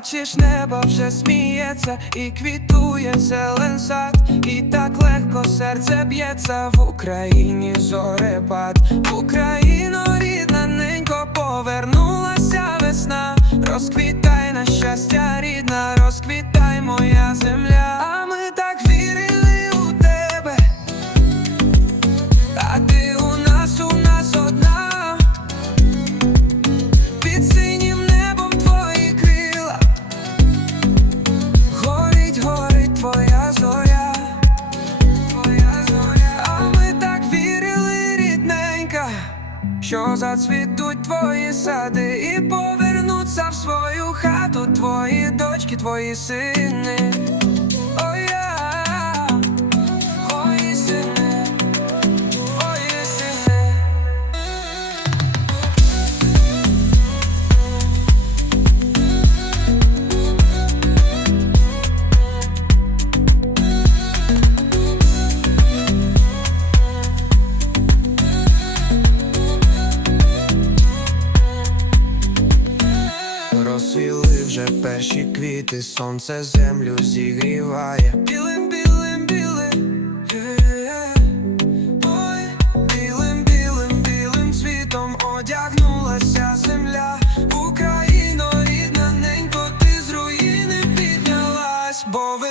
Бачиш, небо вже сміється і квітує зелен сад, і так легко серце б'ється в Україні зорепад. Україно, що зацвітуть твої сади і повернуться в свою хату твої дочки, твої сини. О, зацвіли вже перші квіти, сонце землю зігріває. Білим, білим, білим, ой, білим, білим, світом одягнулася земля. Україно, рідна ненько, ти з руїни піднялась, бо ви